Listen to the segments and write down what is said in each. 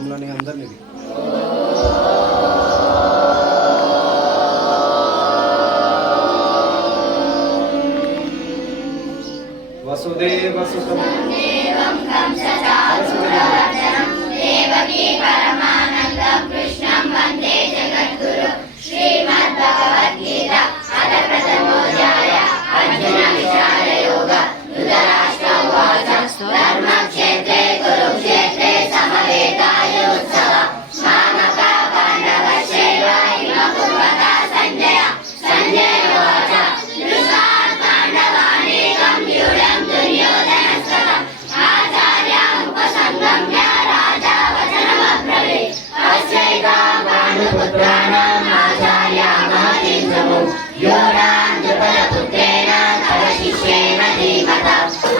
మమ్మల్ని అందరినీ వసుదేవసుతం దేవకీ పరమానందం కృష్ణం వందే జగద్గురు శ్రీమద్భగవద్గీత అథ ప్రథమోధ్యాయ అర్జున విషాద యోగ ధృతరాష్ట్ర ఉవాచ ధర్మక్షేత్రే కురుక్షేత్రే సమవేతాయోత్సవ మామక పాండవశ్చైవ ఇమ కుర్వతా సంజయ సంజయ ఉవాచ దృష్టాన్ పాండవానేకం వ్యూఢం దుర్యోధనస్తతం ఆచార్యాముపసంగమ్య రాజా వచనమబ్రవీత్ అస్యైకా పాండుపుత్రాణాం ఆచార్యామహతిం చమూ యోరాన్ ద్రుపదపుత్రేణ తవ శిష్యేణ ధీమతా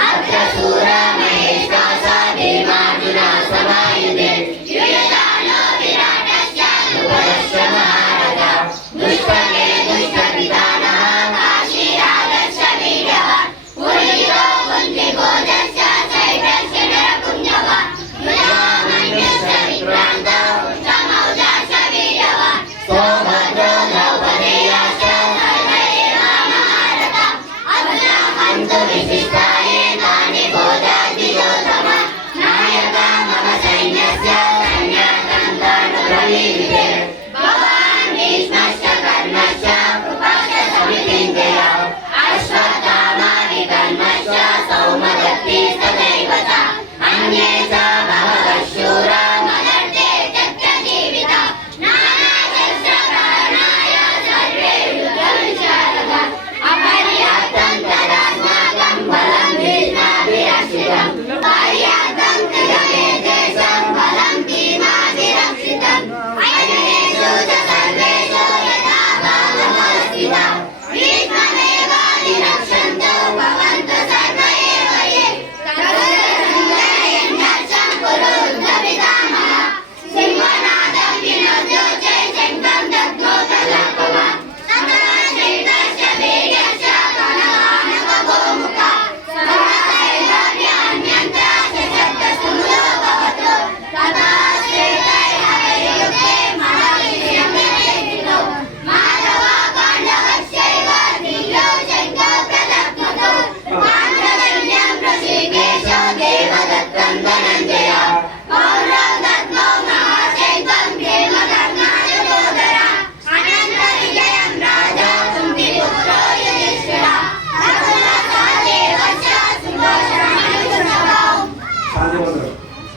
అత్ర శూరమహేశ్వాసా భీమార్జునా సమాయుధే యుయతానో విరాటస్య ద్రుపదస్య మహారథా దుష్పగే దుష్టపితానః కాశీరాజస్య వీర్యవాన్ పురీతో కుంతిభోజస్య చైత్రస్య నరపుణ్యవాన్ యుధామన్యస్య విక్రాంత ఉత్తమౌజాస్య వీర్యవాన్ సోభద్రో ద్రౌపదేయాశ్చ సర్వైర్మ మహారథా అత్ర హంతు విశిష్టాయే తాని భోజాద్విజోత్తమ నాయకా మమ సైన్యస్య సైన్యార్థం తానుబ్రవీమితే భవాన్ భీష్మశ్చ కర్ణశ్చ కృపశ్చ సమితింజయ అశ్వత్థామా వికర్మశ్చ సౌమదత్తిస్తథైవ చ అన్యే చ బహవః శూరా మదర్థే త్యక్తజీవితా నానాశస్త్రధారణాయ సర్వే యుద్ధవిశారదా అపర్యాప్తం తదస్మాకం బలం భీష్మాభిరక్షితం పర్యాప్తం త్రిగమే దేశం బలం భీమాభిరక్షితం అయనేషు చ సర్వేషు యథా భాగమవస్థితం భీష్మమేవాభిరక్షन्तు భవంతు సర్వ ఏవ ఏ తదనంతరం కురు యుద్ధపితామహ సింహనాదం వినోద్యోచే శంఖం దద్మో ప్రలాపవాన్ తదా చైతన్య వీర్యశ్చ ప్రణవానవగోముఖా సహసైర్యాన్యంత శశబ్దస్తుములో భవతు తదా శ్వేతైర్హరయుక్తే మహావిజయమితో మాధవా పాండవశ్చైవ దివ్యౌ శంఖో ప్రదగ్మతో పాండవన్యం ఋషికేశో దేవదత్తం ధనంజయ పౌరౌ దద్మో మహాశంఖం భీమకర్ణాయ సోదరా అనంత విజయం రాజా కుంతిపుత్రో యుధిష్ఠిరः నకుల సహదేవశ్చ సుఘోషమనుజునవౌ.